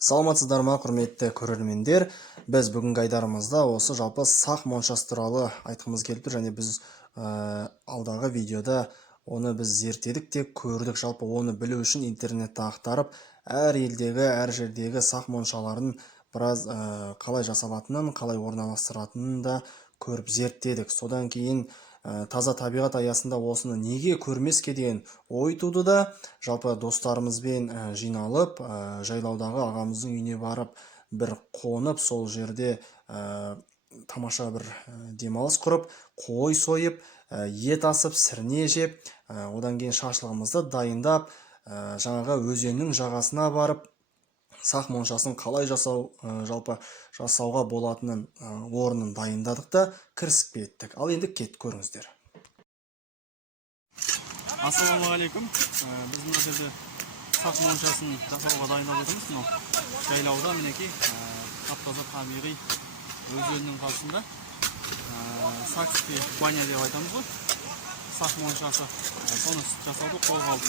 Саламатсыздар ма, құрметті көрермендер? Біз бүгінгі айдарымызда осы жалпы сақ моншасы туралы айтқымыз келіп тұр, және біз алдағы видеода оны біз зерттедік те көрдік. Жалпы оны білу үшін интернетті ақтарып, әр елдегі, әр жердегі сақ моншаларын біраз қалай жасалатынын, қалай орналастыратынын да көріп зерттедік. Содан кейін таза табиғат аясында осыны неге көрмеске деген ой туды да, жалпы достарымызбен жиналып, жайлаудағы ағамыздың үйіне барып, бір қонып, сол жерде тамаша бір демалыс құрып, қой сойып, ет асып, сірне жеп, одан кейін шашлығымызды дайындап, жаңағы өзеннің жағасына барып, сақ моншасын қалай жалпы жасауға болатынын орнын дайындадық та кірісіп кеттік. Ал енді кет көріңіздер. Ассалаумағалейкум. Біз бұл жерде сақ моншасын жасауға дайындап отырмыз. Мынау жайлауда мінекей тап-таза табиғи өзеннің қасында сакский баня деп айтамыз ғой. Сақ моншасы. Соны жасауды қолға алып.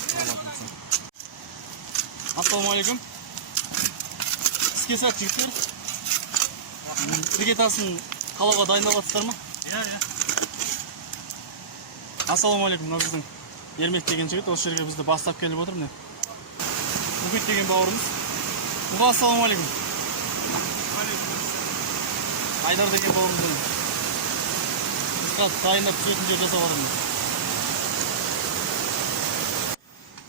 Ассалаумағалейкум. Іске сәт жігіттер. Іргетасын қалауға дайындап жатсыздар ма? Иә. Ассалаумағалейкум. Мына біздің Ермек деген жігіт осы жерге бізді бастап келіп отыр. Мұхит деген бауырымыз. Мұға ассалаумағалейкум. Айдар деген бауырымыз. Біз қазір дайындап түсетін жер жасап жатырмыз.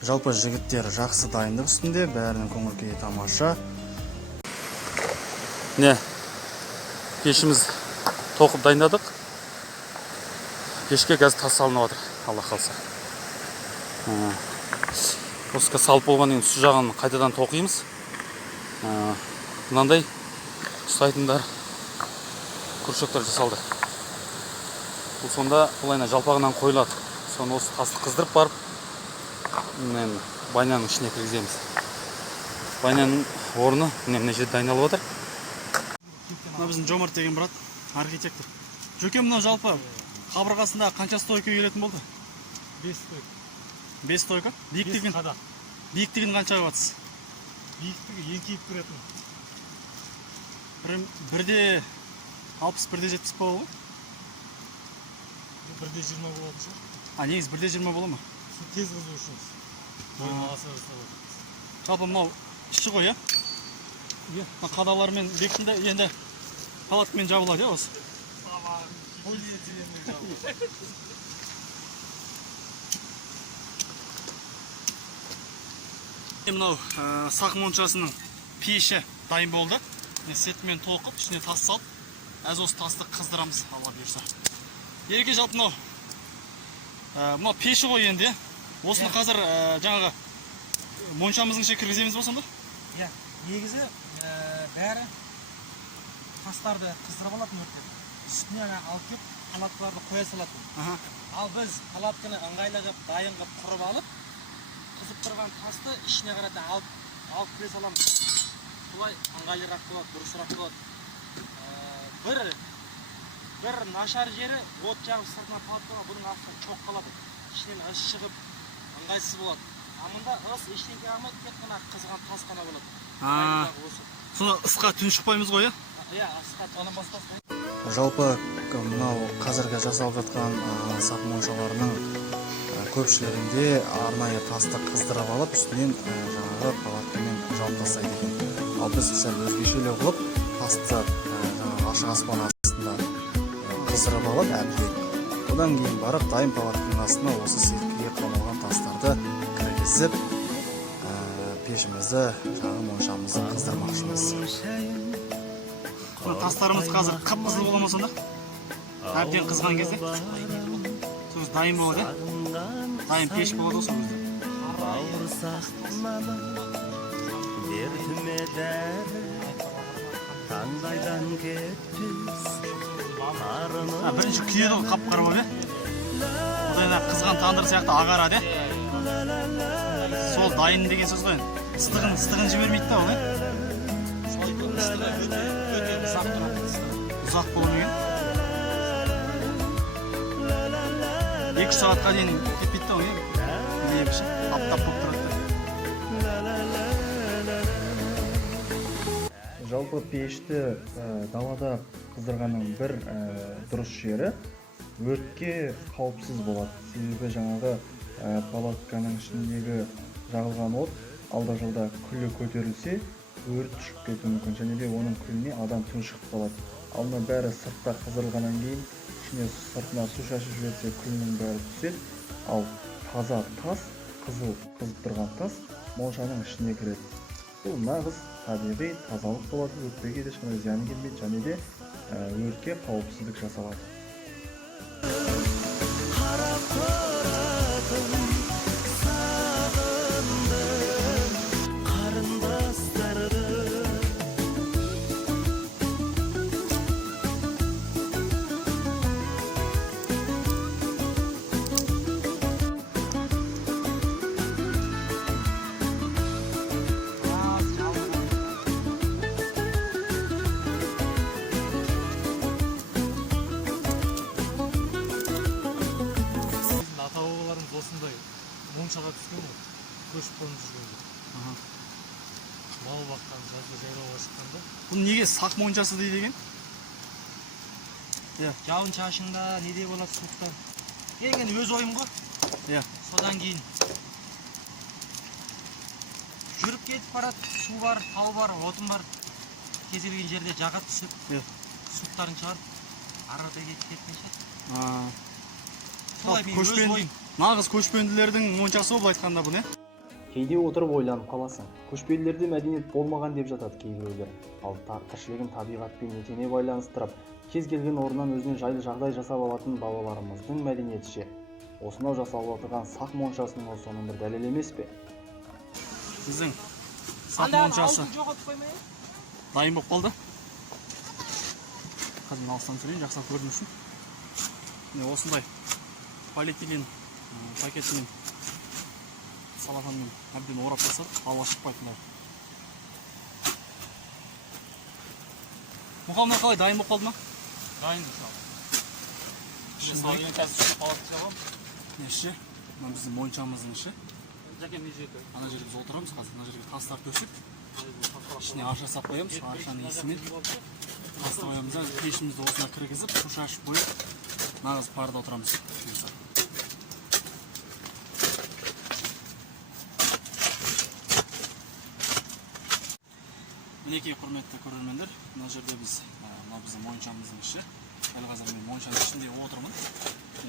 Жалпы жігіттер жақсы дайындық үстінде, бәрінің көңіл-күйі тамаша. Пешіміз тоқып дайындадық. Пешке қазір тас салынып жатыр, Алла қалса. Осыға салып болған кейін су жағын қайтадан тоқимыз. Мынандай ұстайтындар күршектер жасалды. Бұл сонда олайна жалпағынан қойылады. Соны осы тасты қыздырып барып, баняның ішіне кіргіземіз. Баняның орны мына жерде дайындалып жатыр. Мына біздің Жомарт деген брат, архитектор. Жөкем, мынау жалпы қабырғасында қанша стойка келетін болды? 5 стойка. 5 стойка? Биіктігін қанша қойғатсыз? Биіктігі еңкейіп көретін. Бірде 60, бірде 70 болады ғой? Бірде 20 болады шығар. Негіз бірде 20 бола ма? Тез қызу үшін. Жалпы мынау іші ғой, қадалармен бекітілді, енді палатымен жабылады, осы. Мынау сақ моншасының пеші дайын болды. Сетімен тоқып, ішіне тас салып, осы тасты қыздырамыз, Алла бұйырса. Ереке, жалпы мынау пеші ғой енді. Осыны қазір жаңағы моншамыздың ішіне кіргіземіз ба сонда? Иә, негізі бәрі тастарды қыздырып алатын өрттер. Үстіне алып кеп, палаткаларды қоя салатын. Ал біз палатканы ыңғайлы дайын қылып құрып алып, қызып тұрған тасты ішіне қарата алып кіре саламыз. Бұлай ыңғайлырақ болады, дұрысырақ болады. Бір нашар жері от жағып сыртына палаткаға бұның астына чоқ қалады. Ішінен ыс шығып ыңғайсыз болады. Амында ыс ештеңе алмайды, тек қана қызған тас қана болады. Соны ысқа түн шықпаймыз ғой, Иә, ысқа тонын бастап. Жалпы мынау қазіргі жасалып жатқан сақ моншаларының көпшілігінде арнайы тасты қыздырып алып, үстінен жаңағы палаткамен жауып тастайды екен. Ал біз сәл өзгешелеу қылып, тасты ашық аспан астында қыздырып алып, әбден. Одан кейін барып, дайын палатканың астына осы серкеге қонылған тастарды кіргізіп, пешімізді, жаңағы моншамызды қыздырмақшымыз. Тастарымыз қазір қып-қызыл бола ма сонда? Әбден қызған кезде? Сөз дайын болады, дайын пеш болады осы өзде. Бірінші күйеді ол қап-қара болып, Бұдайна қызған тандыр сияқты ағарады. Сол дайын деген сөз ғой. Ыстығын жібермейді да ол, ұзақ болмеген. 2-3 сағатқа дейін кетпейді да ол, таптап болып тұрады. жалпы пешті далада қыздырғанның бір дұрыс жері өртке қауіпсіз болады. Себебі жаңағы палатканың ішіндегі жағылған от алда жылда күлі көтерілсе өрт шығып кетуі мүмкін, және де оның күліне адам тұншығып қалады. Ал мына бәрі сыртта қыздырылғаннан кейін ішіне сыртына су шашып жіберсе күлінің бәрі түседі. Ал таза тас, қызыл қызып тұрған тас моншаның ішіне кіреді. Бұл нағыз табиғи тазалық болады, өртке ешқандай зияны келмейді, және де өртке қауіпсіздік жасалады. осындай моншаға түскен ғой, көшіп қонып жүргенде. Мал баққан, жазда жайлауға шыққанда. Бұны неге сақ моншасы дейді екен? Жауын шашында неде болады суықтан. Ең өз ойым ғой. Содан кейін жүріп кетіп барады, су бар, тау бар, отын бар. Кез келген жерде жаға түсіп, суықтарын шығарып, арада кеткенше. Солай мен өз ойым. Нағыз көшпенділердің моншасы болып айтқанда бұл, не? Кейде отырып ойланып қаласың. Көшпенділерде мәдениет болмаған деп жатады кейбіреулер. Ал тіршілігін табиғатпен етене байланыстырып, кез келген орнынан өзіне жайлы жағдай жасап алатын бабаларымыздың мәдениеті ше. Осынау жасалып отырған сақ моншасының соның бір дәлел емес пе? Біздің сақ моншасы дайын болып қалды. Қазір алыстан түсірейін, жақсылап көріну үшін. Осындай полиэтилен пакетімен салафанмен әбден орап тастадық, ауа шықпайтындай. Мұқамдар қалай, дайын болып қалды ма? Дайын мысалы. Енді қазір түсіп қалады жауам. Іші, мына біздің моншамыздың іші. Ана жерге біз отырамыз, қазір ана жерге тастар төсеп, ішіне арша сап қоямыз, аршаның иісімен тасты қоямыз, пешімізді осына кіргізіп, су шашып қойып, нағыз парда отырамыз. Мінекей құрметті көрермендер, мына жерде біз біздің моншамыздың іші. Дәл қазір мен моншаның ішінде отырмын.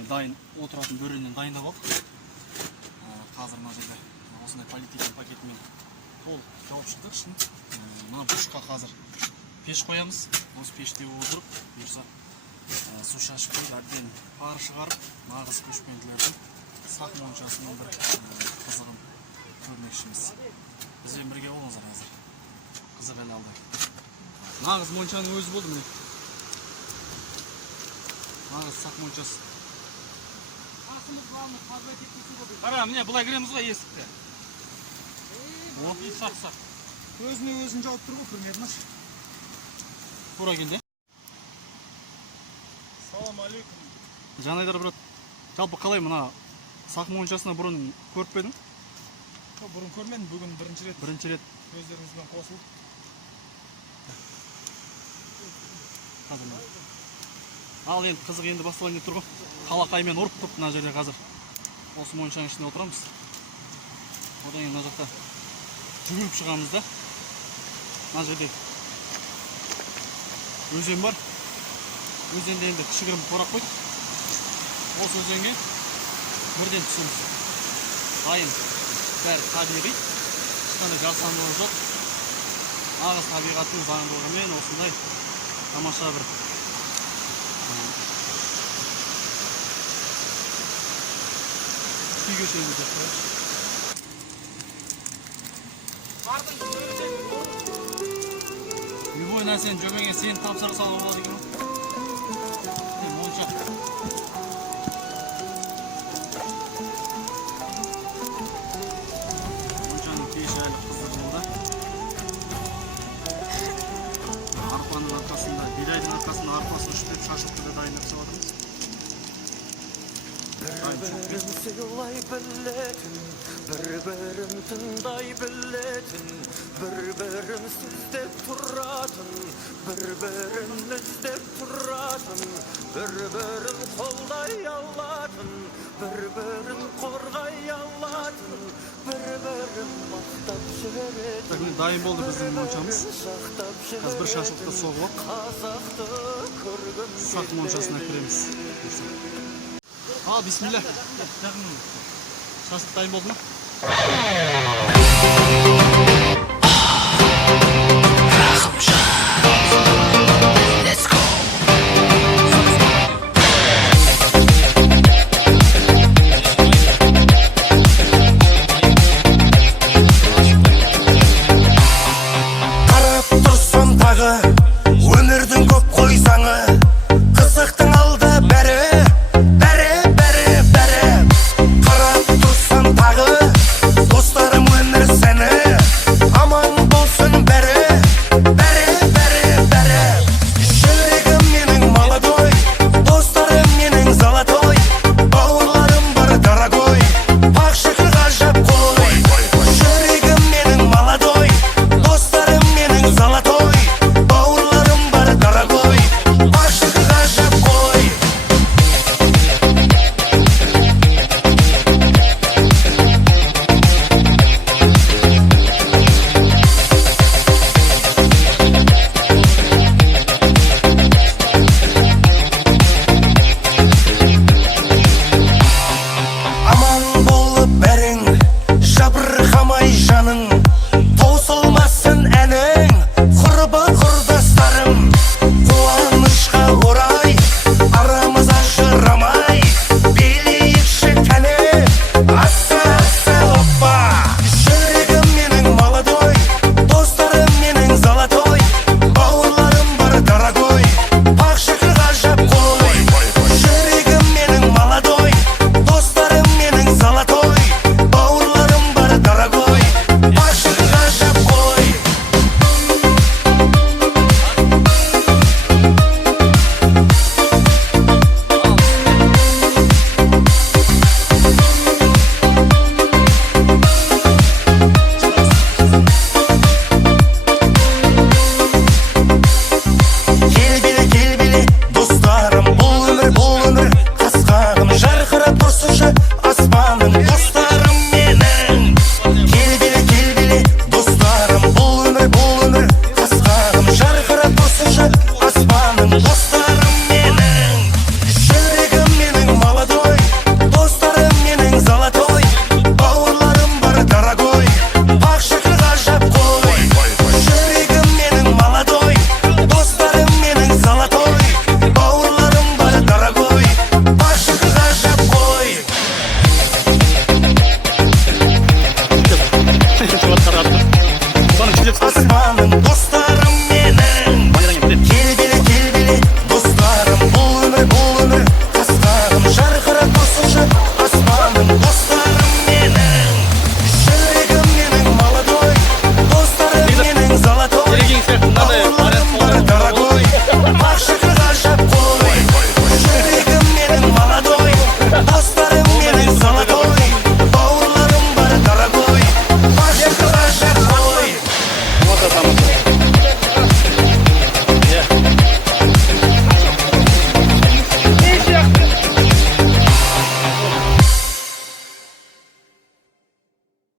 Дайын отыратын бөренен дайындап алдық. Қазір мына жерде осындай полиэтилен пакетімен қол жауып шықтық ішін. Мына бұрышқа қазір пеш қоямыз. Осы пеште отырып, бұйырса су шашып қойып, әбден пар шығарып, нағыз көшпенділердің сақ моншасының бір қызығын көрмекшіміз. Бізбен бірге болыңыздар қазір. Қызық әлі алда. Нағыз моншаның өзі болды міне. Нағыз сақ моншасы. Қара, міне бұлай кіреміз ғой есікті. О, сақ. Өзіне өзін жауып тұр ғой, көрмедіңіз. Тура келді. Салам алейкум. Жанайдар брат, жалпы қалай мына сақ моншасына бұрын көріп пе едің? Бұрын көрмедім, бүгін бірінші рет. Бірінші рет. Өздеріңізбен қосылып. Ал енді қызық енді басталайын деп тұр ғой. Қалақаймен ұрып тұрып мына жерде қазір. Осы моншаның ішінде отырамыз. Одан кейін мына жақта жүгіріп шығамыз да. Мына жерде өзен бар. Өзенде енді кішігірім қорап қойдық. Осы өзенге бірден түсеміз. Дайын, бәрі табиғи. Ешқандай жасандылығы жоқ. Нағыз табиғаттың заңдылығымен осындай тамаша бір күй кешеміз деп қояйықшы. Любой нәрсені жөмеңе сен тапсыра салуға болады екен ғой. Монша. Моншаның пеші әлі қыздырылуда. Арпаның арқасында, бидайдың арқасында арпасын үштеп шашып да дайындап салатырмыз. Bir-birin tınday biletin, bir-birin süzdep turratın, bir-birin üzdep turratın, bir-birin kolday allatın, bir-birin korgay allatın, bir-birin maqtab süretin. Так, міне дайын болды біздің моншамыз. Қазір бір шашлықты соғып, сақ моншасына кіреміз. Ал, бисмилля. Шашлық дайын болды ма?